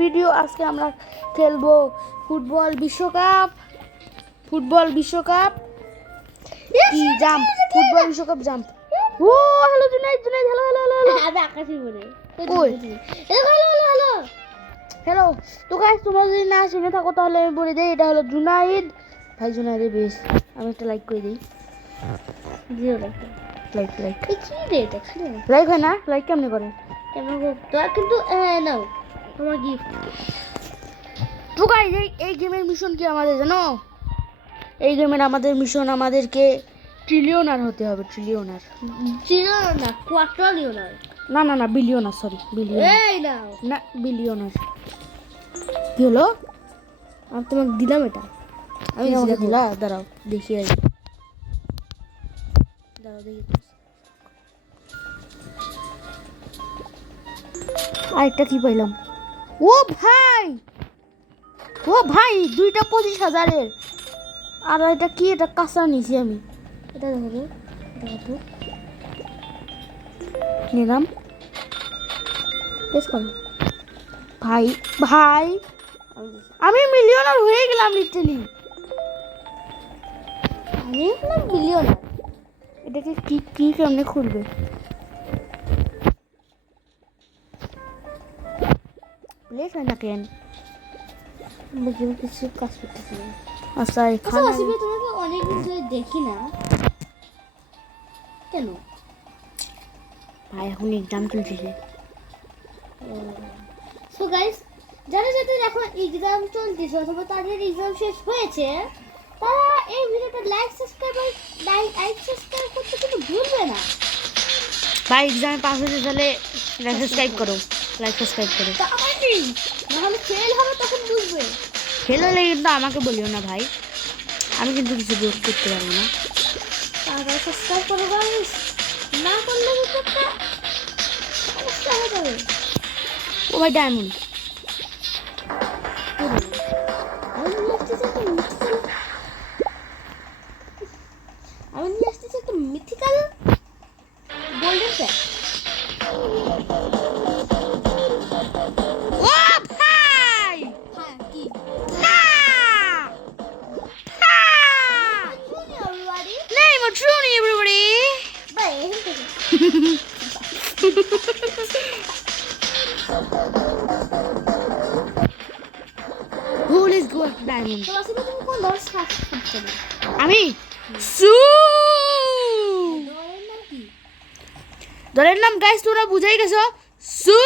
Video আজকে আমরা খেলবো ফুটবল বিশ্বকাপ কি জাম্প ফুটবল বিশ্বকাপ জাম্প ও হ্যালো জুনাইদ হ্যালো আমি আকাশে বলে কই হ্যালো হ্যালো তো গাইস তোমরা যদি না শুনে থাকো তাহলে আমি বলে দেই এটা হলো জুনাইদ ভাই জুনাইদের বেশ আমি একটা লাইক করে দিই জিরো লাইক কি রে এটা খালি লাইক হয় না লাইক কেমনে করে কেমন তো কিন্তু নাও তোমার গিফট তো গাইস এই গেমের মিশন কি আমাদের জানো এই গেমের আমাদের মিশন আমাদেরকে ট্রিলিয়নার হতে হবে ট্রিলিয়নার না কোয়ার্টারলিয়নার না বিলিয়নার সরি বিলিয়ন এই নাও না বিলিয়নার কি হলো আমি তোমাকে দিলাম এটা আমি আমাকে দিলা দাঁড়াও দেখি আই দাঁড়াও দেখি আরেকটা কি পাইলাম ও ভাই দুইটা 25,000-এর আর এটা কি এটা কাঁচা নিছি আমি এটা দেখো নিলাম প্রেস করো ভাই আমি মিলিয়নার হয়ে গেলাম লিটারালি আমি হলাম বিলিয়নার এটাকে কি কেমনে খুলবে প্লেস হয় না কেন বুঝি কিছু কাজ করতেছি না আচ্ছা এখানে আসলে তোমাকে অনেক দিন ধরে দেখি না কেন ভাই এখন এক্সাম চলছে সো গাইস যাদের এখন এক্সাম চলতেছে অথবা তাদের এক্সাম শেষ হয়েছে তারা এই ভিডিওটা লাইক সাবস্ক্রাইব করতে কিন্তু ভুলবে না ভাই এক্সামে পাস হতে তাহলে সাবস্ক্রাইব করো তাহলে নাহলে ফেল হবে তখন বুঝবে ফেল হলে কিন্তু আমাকে বলিও না ভাই আমি কিন্তু কিছু করতে পারবো না তাহলে সাবস্ক্রাইব করো গাইস না করলে ভিডিওটা সমস্যা হয়ে যাবে ও ভাই ডায়মন্ড আমি নিয়ে আসতেছি একটা মিথিক্যাল গোল্ডেন প্যাক ও ভাই হ্যাঁ কি Name of Truly everybody bye Who is good diamond তো আসলে তুমি কোন দশ কাজ করতে না আমি সু দলের নাম কি দলের নাম গাইস তোমরা বুঝাই গেছো সু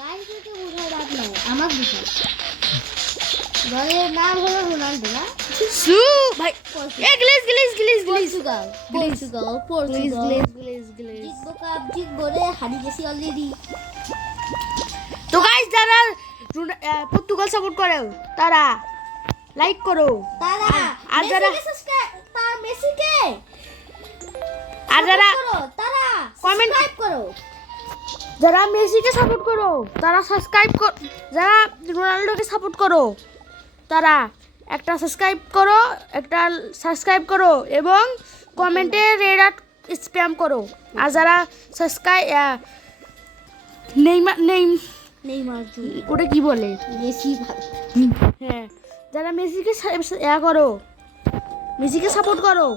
গাইস থেকে বোঝার বাদ নাই আমার বিষয় দলের নাম হলো রোনাল্ডো না সু ভাই এ গ্লিজ পর্তুগাল জিতবো রে হারিয়ে গেছি অলরেডি তো গাইস যারা পর্তুগাল সাপোর্ট করে তারা লাইক করো তারা আর যারা মেসিকে আর যারা তারা কমেন্ট সাবস্ক্রাইব করো যারা মেসিকে সাপোর্ট করো তারা সাবস্ক্রাইব যারা রোনাল্ডোকে সাপোর্ট করো তারা একটা সাবস্ক্রাইব করো এবং কমেন্টে রেড আর্ট স্প্যাম করো আর যারা নেইমার ওটা কি বলে মেসি ভাই হ্যাঁ যারা মেসিকে সাপোর্ট করো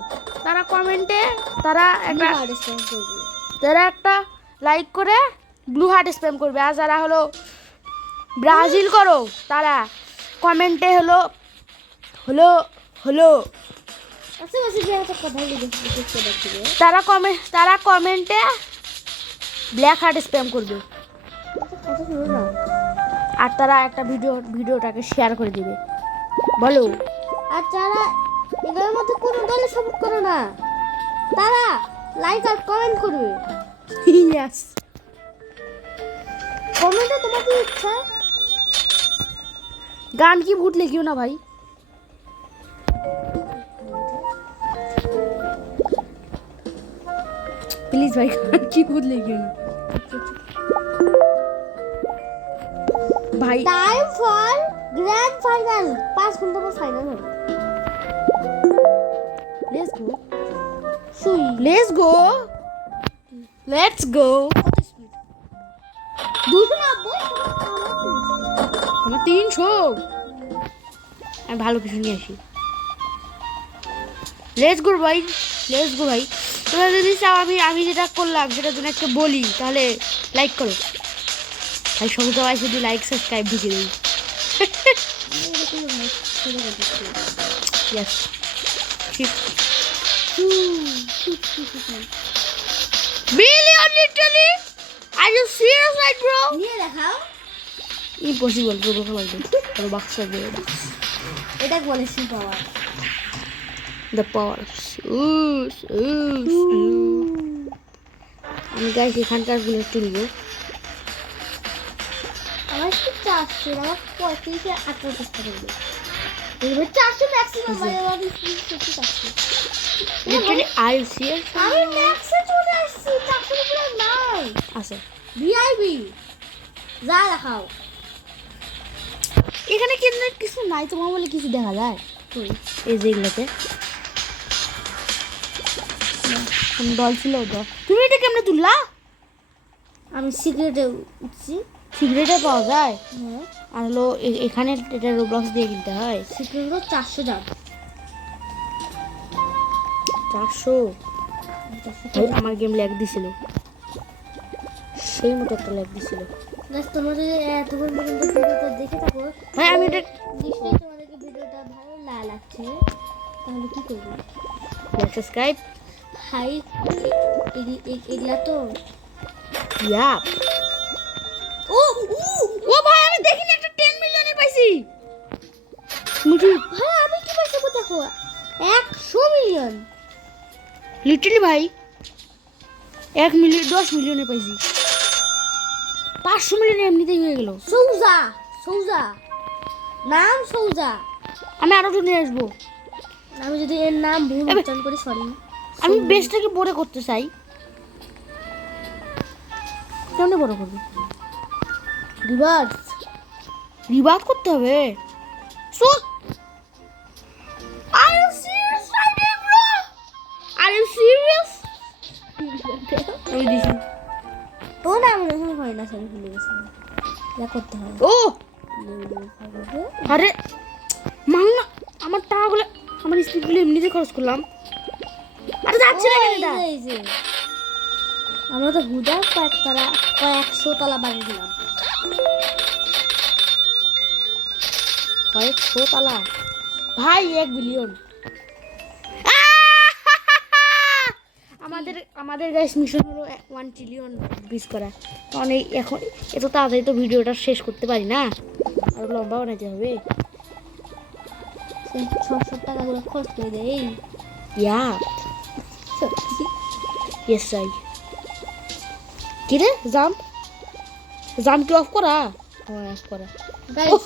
তারা কমেন্টে তারা একটা লাইক করে ব্লু হার্ট স্প্যাম করবে আর যারা হলো ব্রাজিল করো তারা কমেন্টে তারা কমেন্টে ব্ল্যাক হার্ট স্প্যাম করবে আর তারা একটা ভিডিওটাকে শেয়ার করে দিবে বলো আর যারা এগুলোর মধ্যে কোনো দলে সাপোর্ট করে না তারা লাইক আর কমেন্ট করবে ইয়েস কমেন্টে তোমার কি ইচ্ছা গান কি ভূত লিখিও না ভাই প্লিজ ভাই গান কি ভূত লিখিও না ভাই টাইম ফর গ্র্যান্ড ফাইনাল 5 ঘন্টা পর ফাইনাল হবে লেটস গো 290 আমার 300। আমি ভালো কিছু নিয়ে আসি। লেটস গো ভাই, লেটস গো ভাই। তোমরা যদি চাও আমি যেটা করলাম সেটার জন্য একটা বলি, তাহলে লাইক করো ভাই। সবাই শুধু লাইক সাবস্ক্রাইব ঢুকে দিই। ইয়েস, ঠিক। Billion literally, are you serious like bro? নিয়ে দেখাও। ইম্পসিবল ব্রো, কথা বলবে পুরো বাক্স দিয়ে। এটা বলেছি বাবা। The power. আমি গাইস এখানকার গুলো তুলবো। আমার কি 400, আমার 35 18 টাকা দেবে। এবার 400 ম্যাক্সিমাম মানে আমার 400। Literally I serious? আমি ম্যাক্সে চলে আসছি, 400 উপরে নাই। আছে ভিআইপি যা দেখাও। এখানে কিন্তু কিছু নাই, তোমার বলে কিছু দেখা যায় এই যে এগুলোতে বল ছিল। তুমি এটা কেমনে তুললা? আমি সিগারেটে উঠছি। সিগারেটে পাওয়া যায়? হ্যাঁ, আর হলো এখানে এটা রোবলক্স দিয়ে কিনতে হয়। সিগারেট হলো 400 দাম। 400? আমার গেম ল্যাগ দিছিল, সেই মতো একটা ল্যাগ দিছিল। গাইস তোমরা যদি এতক্ষণ পর্যন্ত ভিডিওটা দেখে থাকো, ভাই আমি এটা নিশ্চয়ই তোমাদেরকে ভিডিওটা ভালো লাগছে। তাহলে কি করবো? Like subscribe. হাই এগুলা তো ইয়া। ও ও ভাই আমি দেখিনি একটা 10 মিলিয়নের পাইছি। মুজি ভাই আমি কি পাইছি দেখো, 100 মিলিয়ন। লিটারালি ভাই 1 মিলিয়ন 10 মিলিয়নের পাইছি। 500 মিলিয়ন এমনিতেই হয়ে গেল। সৌজা, সৌজা নাম সৌজা। আমি আরো তো নিয়ে আসবো। আমি যদি এর নাম ভুল উচ্চারণ করি সরি। আমি বেসটাকে বড় করতে চাই। কেমনে বড় করবো? রিভার্স রিভার্ট করতে হবে। So are you serious right bro? Are you serious? আমি দিছি। ও না মনে হয় না, সরি ভুলে গেছি। যা করতে হয়। ও আরে মাংনা, আমার টাকাগুলো আমার স্পিডগুলো এমনিতে খরচ করলাম। আরে যাচ্ছে না কেন এটা? এই যে আমরা তো হুদা কয়েকশো তলা বাড়ি দিলাম। কয়েকশো তালা ভাই, 1 বিলিয়ন। আমাদের গাইস মিশন হলো 1 ট্রিলিয়ন বিস করা। কারণ এখন এত তাড়াতাড়ি তো ভিডিওটা শেষ করতে পারি না, আরো লম্বা বানাইতে হবে। 600 টাকাগুলো খরচ করে দেয়। ইয়া ইয়েস আই। কি রে জাম কি অফ করা? অফ করা। গাইস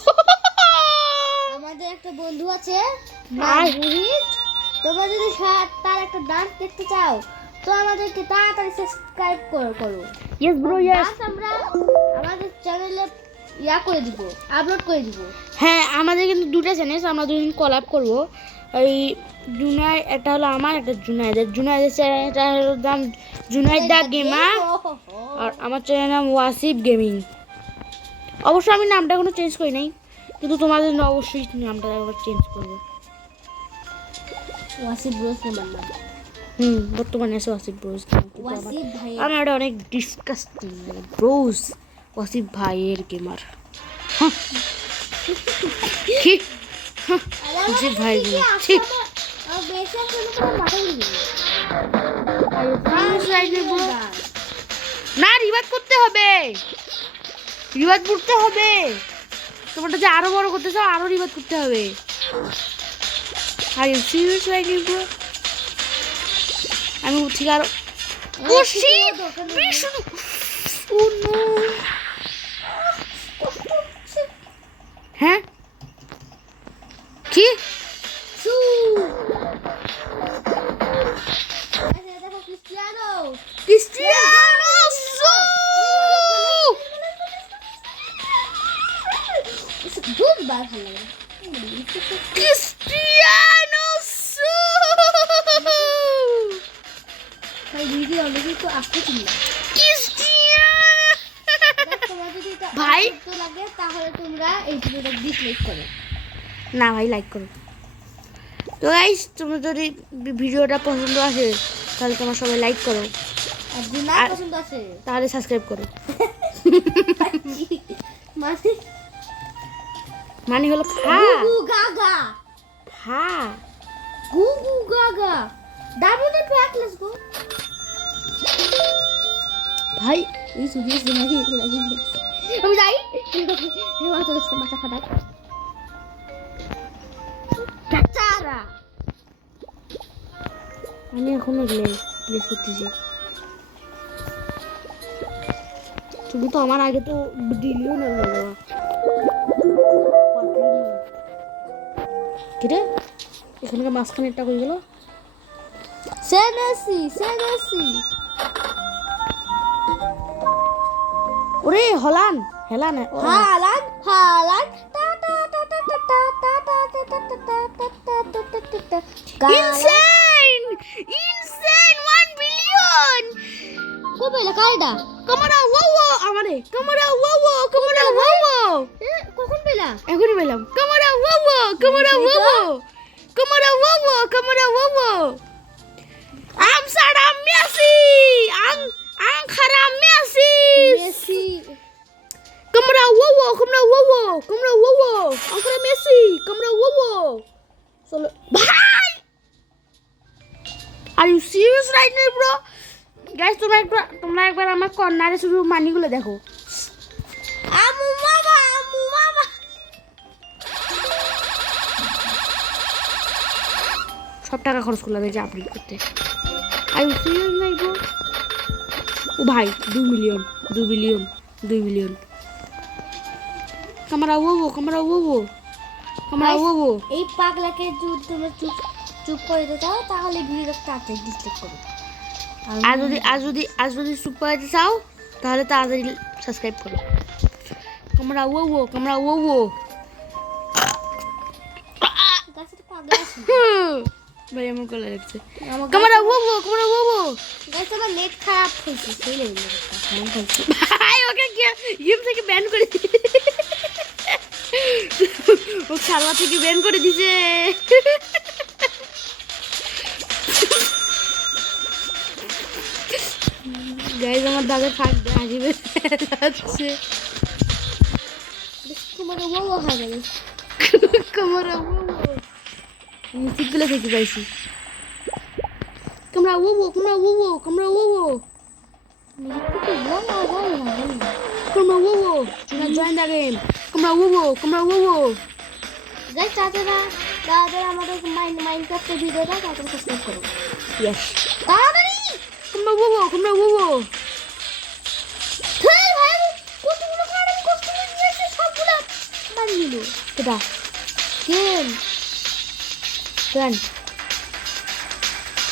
আমাদের একটা বন্ধু আছে নাম রোহিত। তোমরা যদি তার একটা ডান্স দেখতে চাও তো আমাদেরকে তাড়াতাড়ি সাবস্ক্রাইব করো। Yes bro yes. আমরা আমাদের চ্যানেলে করে দিব, আপলোড করে দিব। হ্যাঁ আমাদের কিন্তু দুটো চ্যানেল, আমরা দুজন কোলাব করব। এই জুনাই, এটা হলো আমার, একটা জুনাইদের চ্যানেলটা হলো নাম জুনাইদ দা গেমার, আর আমার চ্যানেলের নাম ওয়াসিফ গেমিং। অবশ্য আমি নামটা এখনো চেঞ্জ করি নাই, কিন্তু তোমাদের জন্য অবশ্যই নামটা একবার চেঞ্জ করবো। ওয়াসিফ ব্রোস নাম। বর্তমানে আছে ওয়াসিফ ব্রোস। ওয়াসিফ ভাই আমার এটা অনেক ডিসকাস্টিং ব্রোস। ওয়াসিফ ভাইয়ের গেমার। কি ওয়াসিফ ভাই ঠিক। না রিভাইভ করতে হবে, রিভাইভ করতে হবে। তোমারটা যে আরো বড় করতে চাও, আরো রিভাইভ করতে হবে। Are you serious right bro? আমি উঠি আরো। Oh shit Vishnu, oh no. হ্যাঁ কি ক্রিস্টিয়ানো ক্রিস্টিয়ানো ভিডিও অনেকেই তো আসতে ছিল। ক্রিস্টিয়ানো ভাই তো লাগে তাহলে তোমরা এই ভিডিওটা ডিসলাইক করো। না ভাই লাইক করো। তো গাইস তোমরা যদি ভিডিওটা পছন্দ আসে তাহলে তোমরা সবাই লাইক করো, আর যদি না আর- পছন্দ আছে তাহলে সাবস্ক্রাইব করো। মানে মানে হলো খা গুগু গাগা খা। গুগু গাগা ডাবল প্যাক লেটস গো। ভাই এই সুবিস দিনাই আমি যাই মাথা দেখছে মাথা ফাটা চাচা। আমি এখনো প্লেস করতেছি। তুমি তো আমার আগে তো দিলিও না বাবা। কিরে এখানকার মাঝখানে একটা কই গেল? সেনেসি ওরে হলান হেলান হালান টা টা টা টা টা টা টা টা টা টা টা টা টা টা টা টা ইনসেন 1 বিলিয়ন। কবে কাইডা কামারা ওয়াও আমারে কামারা ওয়াও কখন পেলা? এখনই পেলাম। কামারা ওয়াও আম সারা মেসি আং খারা মেসি মেসি কামারা ওয়াও আং খারা মেসি কামারা ওয়াও। চলো ভাই, are you serious right now bro? Guys তোমরা একবার আমার কর্নারে শুধু মানিগুলো দেখো। আমু মামা সব টাকা খরচ করলাম এই যে আপডেট করতে। আর ইউ সিরিয়াস নাই ব্রো? ও ভাই 2 বিলিয়ন। কামারা ওয়াও এই পাগলাকে যদি তোমরা চুপ করে দাও তাহলে ভিডিওটা তাড়াতাড়ি ডিসলাইক করো। আর যদি চুপ করাতে চাও তাহলে তাড়াতাড়ি সাবস্ক্রাইব করো। কামারা ওয়াও গাছটা পাগলা আছে ভাই আমার গলা লাগছে। আমার কামারা ওয়াও গাছ আমার নেট খারাপ হয়েছে সেই লেভেলের একটা হ্যাং হয়েছে। ভাই ওকে গেম থেকে ব্যান করে দিয়েছে। ও খেলা থেকে ব্যান করে দিয়েছে। গাইজ আমার দাদার ফাঁক আসবে যাচ্ছে। তোমার ওয়াও হয়ে গেল। কামারা ওয়াও মিউজিকগুলো থেকে পাইছি। Camara wow join the game. Camara wow guys চাচারা দাদারা আমাদের মাইনক্রাফটের ভিডিওটা তাড়াতাড়ি সাবস্ক্রাইব করো। ইয়েস তাড়াতাড়ি কামারা ওয়াও হেই ভাই কতগুলো কার্ড আমি কষ্ট করে নিয়েছি সবগুলো মারি দিল। কেটা কেন কেন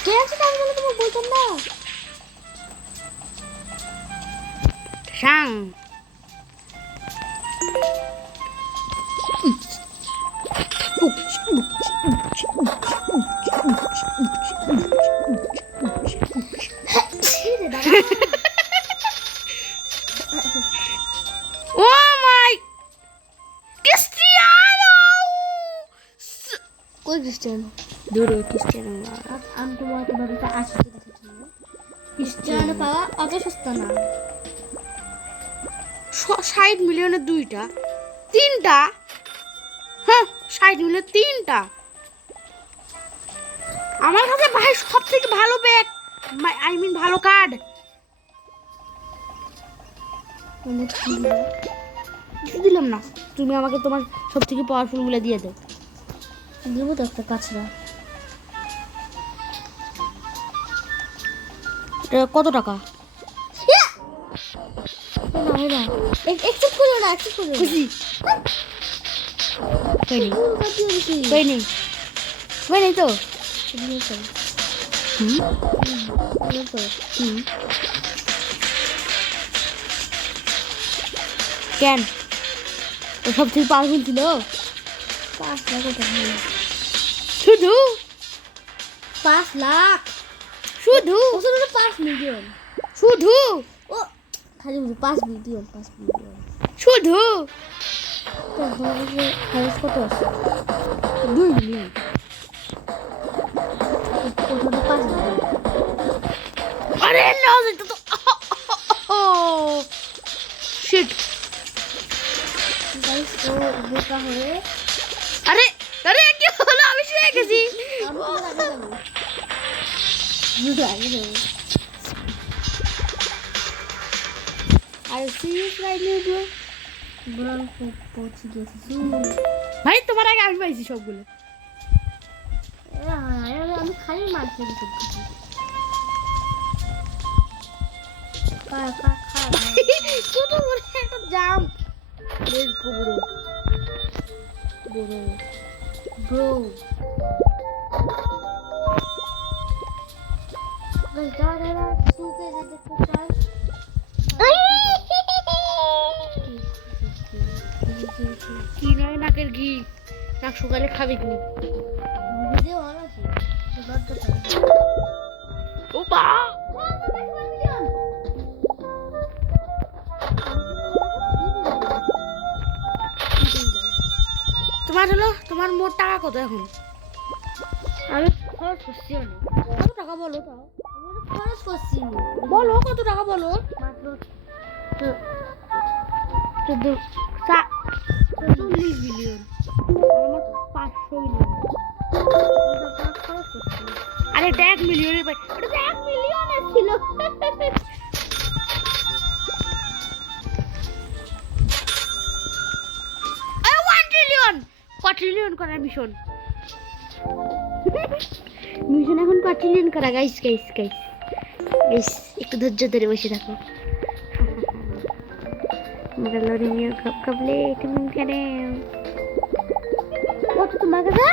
কে আছে তাই বলে তোমাকে বলতাম না। সাং রে দাদা ও মাই ক্রিস্টিয়ানো কই ক্রিস্টিয়ানো দূরে ক্রিস্টিয়ানো আমি তোমাকে বাড়িতে আসতে দেখাচ্ছি না। ক্রিস্টিয়ানো পাওয়া অত সস্তা না। 60 মিলিয়নের 2টা 3টা হ্যাঁ 60 মিলিয়ন 3টা। আমার কাছে ভাই সব থেকে ভালো ব্যাগ আই মিন ভালো কার্ড অনেক দিলাম না। তুমি আমাকে তোমার সব থেকে পাওয়ারফুল গুলো দিয়ে দাও। দেবো তো একটা কাছড়া। এটা কত টাকা? না একটু করো না খুশি হয়নি তো কেন ও সব থেকে পাওয়ারফুল ছিল? 5 লাখ শুধু 5 লাখ শুধু 5 মিলিয়ন শুধু ও খালি 5 মিলিয়ন শুধু তো খরচ কত আছে 2 মিলিয়ন। ওখানে 5 মিলিয়ন। আরে না এটা তো শিট। গাইস ও বোকা হয়ে আরে আরে কি হলো, আমি শুয়ে গেছি। আমি তো আগে যাবো আগে যাবো আর সিরিয়াস রাইট নিউ ব্রো। বড় পৌঁছে গেছি ভাই তোমার আগে আমি পাইছি সবগুলো। আমি খালি মার খেয়ে করতেছি ছোট করে একটা jump. Let's go bro. Bro দাদা সুকে যেতে চাই কি নয় নাকের ঘি, নাক শুকালে খাবে কি? ভিডিও অন আছে তো দরকার ও বা তোমার হলো তোমার মোট টাকা কত এখন? আমি খরচ করছি অনেক কত টাকা বলো তাও? আমি খরচ করছি বলো কত টাকা বলো। মাত্র 40 মিলিয়ন। আমার 500 মিলিয়ন। খরচ করছি আরে এটা 1 মিলিয়নের পাই, এটা তো 1 মিলিয়নের ছিল। 1 ট্রিলিয়ন। কোয়াট্রিলিয়ন করার মিশন। মিশন এখন কোয়াট্রিলিয়ন করা। গাইস গাইস গাইস গাইস একটু ধৈর্য ধরে বসে থাকো। मेरा लोडिंग है कब लेट हम करें। কত তোমার কাছে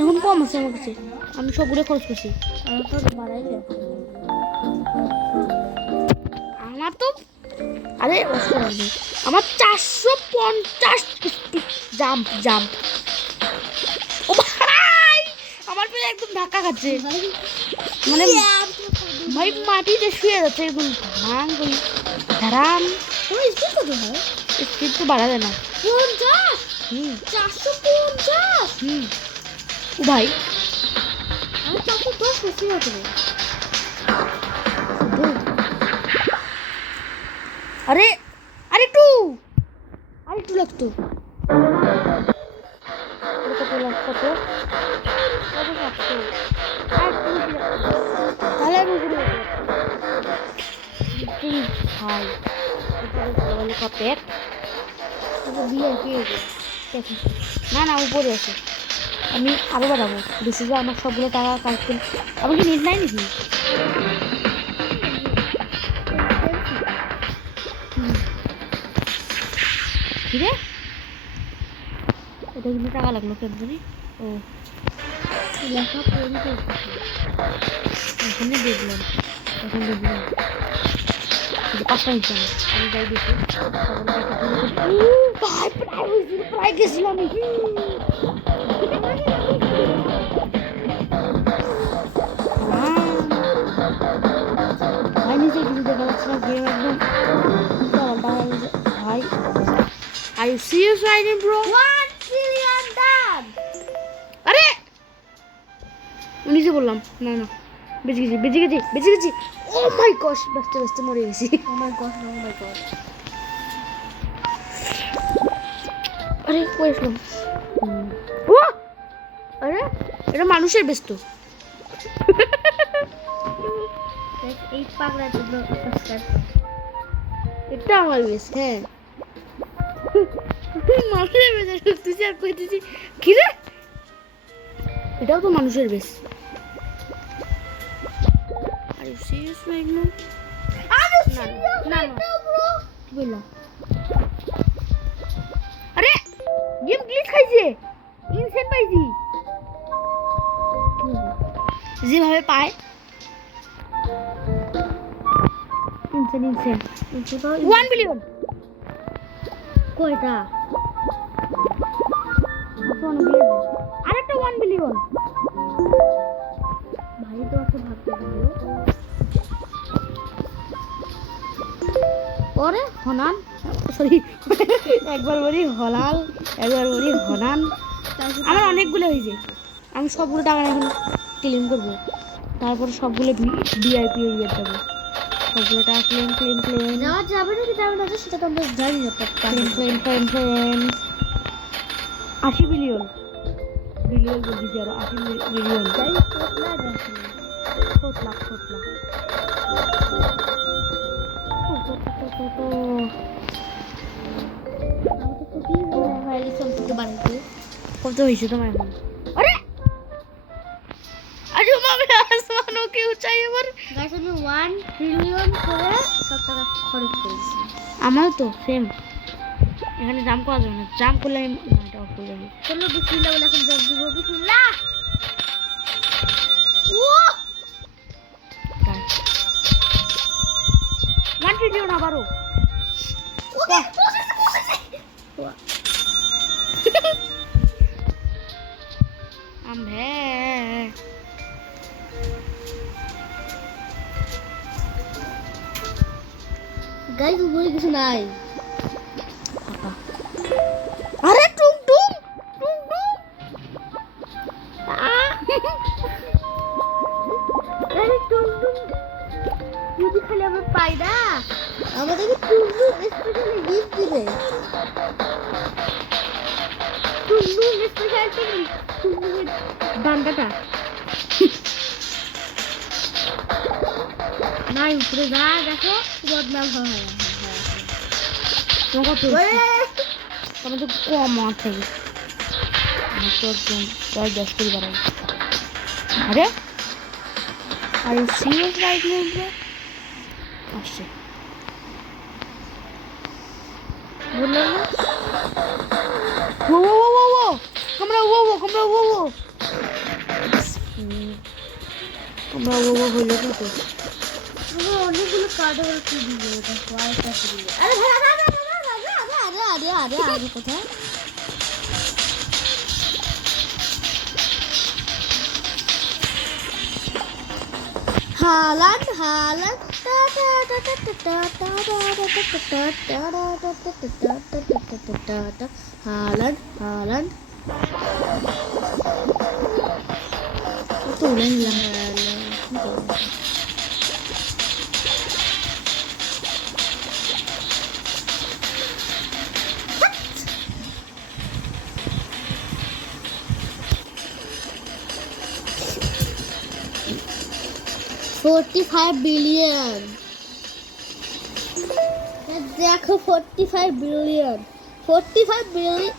এখন কম আছে আমার কাছে, আমি সবগুলো খরচ করছি। আমার তো বাড়াইলে আমার তো আরে আমার 450 জাম্প জাম্প। ও ভাই আমার পেলে একদম ধাক্কা খাচ্ছে, মানে ভাই মাটিতে শুয়ে যাচ্ছে একদম ভাঙ করি ধারাম। ওই স্পিড কত হয় স্পিড তো বাড়াবে না। 50 হুম 450 হুম ও ভাই আমি 410 করছি না তুমি আরে আরেকটু লাগতো। কত লাগতো কত 700 তাহলে আমি উপরে ভাই কপেট না না উপরে আছে। আমি আরো বাড়াবো বেশি যে আমার সবগুলো টাকা কাটতে। আমার কি নেট নাই নাকি? কি রে এটা কিন্তু টাকা লাগলো কেন জানি। ও লেখা পড়ি এখানে দেখলাম এখন দেখলাম 5টা নিচে আমি যাই দেখি ভাই প্রায় গেছিলাম আমি। ভাই নিচে কিছু দেখা যাচ্ছে না, গেম একদম ভাই। Are you serious right now, bro? 1 trillion done আরে নিচে বললাম না না বেঁচে গেছি। ও মাই গশ বাঁচতে মরে গেছি। oh my god আরে কই আসলাম? ও আরে এটা মানুষের বেশ তো। এই পাগলা জন্য সাবস্ক্রাইব এটা আমার বেশ। হ্যাঁ মানুষের বেশ তুই আর কইতেছি কি রে, এটাও তো মানুষের বেশ। Are you serious right now? না bro কি বললাম? আরে গেম গ্লিচ খাইছে, ইনসেন পাইছি যেভাবে পায়। ইনসেন 1 বিলিয়ন কয়টা আরেকটা 1 বিলিয়ন। ভাই তো আছে ভাবতে দিও পরে হনান সরি একবার বলি হলাল, একবার বলি হনান। আমার অনেকগুলো হয়েছে, আমি সবগুলো টাকা এখন ক্লেম করবো, তারপরে সবগুলো ভিআইপি এরিয়া যাবো, সবগুলো টাকা ক্লেম ক্লেম ক্লেম যাওয়া যাবে নাকি যাবে না সেটা তো আমরা জানি না। Claim claim claim claim 80 billion billion বলছি আরো 80 বিলিয়ন যাই কোটলা যাচ্ছে কোটলা কোটলা কত হয়েছে তোমার এখন? আরে আরে মামে আসমানও কি উঁচাই এবার। গাইস আমি 1 ট্রিলিয়ন করে সব টাকা খরচ করেছি। আমারও তো সেম। এখানে জাম্প করা যাবে না, জাম্প করলে আমি এটা অফ হয়ে যাবে। চলো বিসমিল্লাহ বলে এখন জব দিব। বিসমিল্লাহ। ও 1 ট্রিলিয়ন আবারও। ওকে আমভে গাইস উপরে কিছু নাই। আরে টুম টুম টুম টুম আরে টুমটুম যদি খালি আমরা পাই না আমাদেরকে টুমটুম স্পেশালি গিফট দিবে। টুমটুম স্পেশাল টুমটুমের ডান্ডাটা নাই উপরে যা দেখো বদনাম হয়। তোমার কত? তোমার তো কম আছে, আমার তো একদম 10 করে বাড়াই। আরে আর সিরিয়াস রাইট নিয়ে আসছে বললাম না ও ও ও ও আমরা ও ও আমরা ও ও আমরা ও ও হইলো না তো। আমরা অনেকগুলো কার্ডের কি দিবে এটা কয়টা দিবে। আরে ভাই আরে কোথায় হালান হালান হালান হালান কত উড়াই নিলাম। 45 বিলিয়ন দেখো 45 বিলিয়ন 45 বিলিয়ন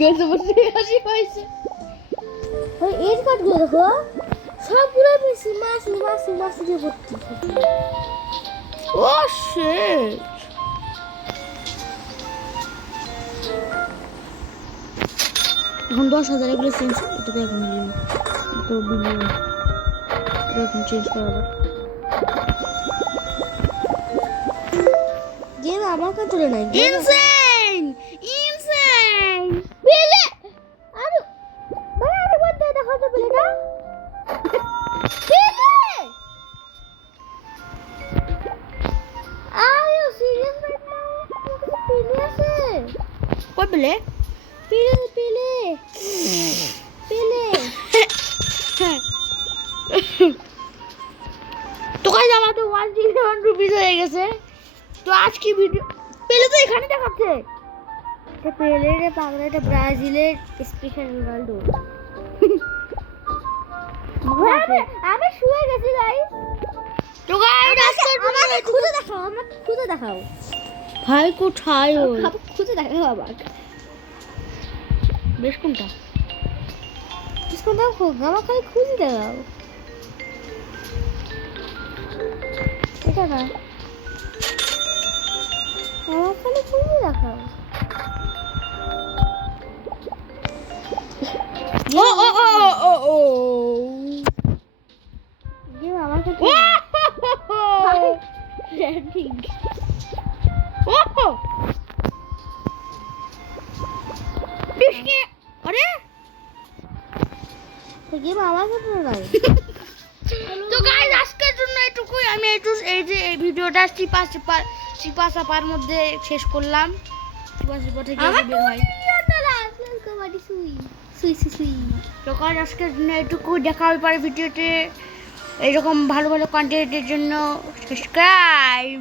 গেছে বসে হাসি পাইছে। ওই এর কার্ডগুলো দেখো সবগুলো বেশি মাসি মাসি মাসি দিয়ে ভর্তি। ও শিট এখন 10,000 এগুলো চেঞ্জ, এটা তো 1 মিলিয়ন, তো বিলিয়ন, এটা এখন চেঞ্জ করা যাক। গেম আমার কাছে নাই। ইনসেন ইনসেন পেলে আরে ভাই আরে বলতে দেখো তো পেলেটা পেলে। Are you serious right now? Pele আছে কই বলে পেলে পেলে পেলে তো গাইস আমাদের 1 ট্রিলিয়ন রুপিস হয়ে গেছে। তো আজকে ভিডিও পেলে তো এখানে দেখাচ্ছে, এটা পেলে রে পাগল, এটা ব্রাজিলের স্পেশাল রোনাল্ডো। আমি শুয়ে গেছি গাইস। তো গাইস আমাকে খুঁজে দেখাও, আমাকে খুঁজে দেখাও ভাই কোথায় ওই খুঁজে দেখাও আমাকে। বেশ কোনটা इसको देखो गामा खाली খুঁজে দেখাও। এটা না গামা খালি খুঁজে দেখাও। ও ও ও ও ও যে আমার কাছে ঠিক ও ডিশকে আরে তো গেম আমার কাছে নাই। তো গাইস আমি এই যে এই ভিডিওটা চিপা চাপার মধ্যে শেষ করলাম। চিপা চাপা থেকে আমার বের হয়। কবাডি সুই সুই সুই সুই। তো কাজ আজকের জন্য এটুকু, দেখা হবে পরে ভিডিওতে। এরকম ভালো ভালো কন্টেন্টের জন্য সাবস্ক্রাইব।